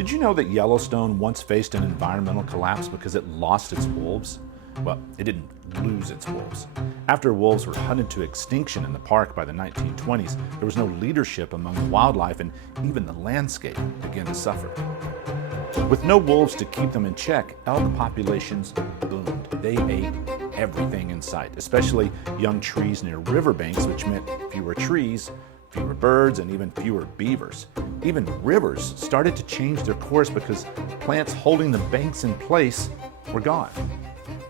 Did you know that Yellowstone once faced an environmental collapse because it lost its wolves? Well, it didn't lose its wolves. After wolves were hunted to extinction in the park by the 1920s, there was no leadership among the wildlife, and even the landscape began to suffer. With no wolves to keep them in check, elk populations boomed. They ate everything in sight, especially young trees near riverbanks, which meant fewer trees, fewer birds, and even fewer beavers. Even rivers started to change their course because plants holding the banks in place were gone.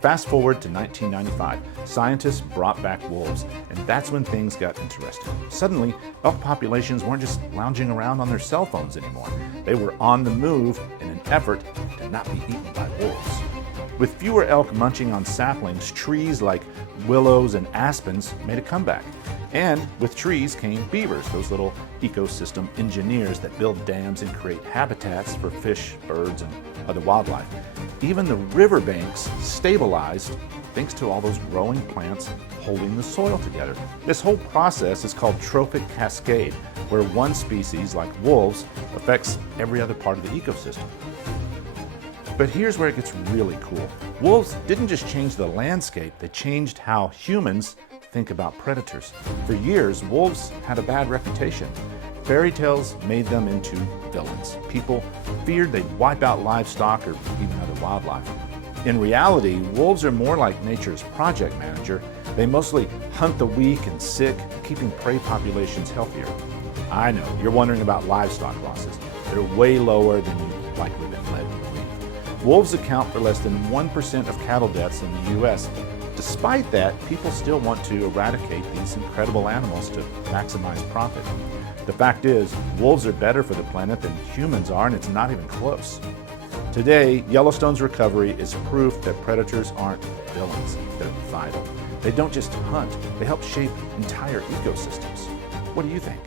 Fast forward to 1995, scientists brought back wolves, and that's when things got interesting. Suddenly, elk populations weren't just lounging around on their cell phones anymore. They were on the move in an effort to not be eaten by wolves. With fewer elk munching on saplings, trees like willows and aspens made a comeback. And with trees came beavers, those little ecosystem engineers that build dams and create habitats for fish, birds, and other wildlife. Even the riverbanks stabilized thanks to all those growing plants holding the soil together. This whole process is called trophic cascade, where one species, like wolves, affects every other part of the ecosystem. But here's where it gets really cool. Wolves didn't just change the landscape, they changed how humans think about predators. For years, wolves had a bad reputation. Fairy tales made them into villains. People feared they'd wipe out livestock or even other wildlife. In reality, wolves are more like nature's project manager. They mostly hunt the weak and sick, keeping prey populations healthier. I know, you're wondering about livestock losses. They're way lower than you've likely been led to believe. Wolves account for less than 1% of cattle deaths in the U.S. Despite that, people still want to eradicate these incredible animals to maximize profit. The fact is, wolves are better for the planet than humans are, and it's not even close. Today, Yellowstone's recovery is proof that predators aren't villains, they're vital. They don't just hunt, they help shape entire ecosystems. What do you think?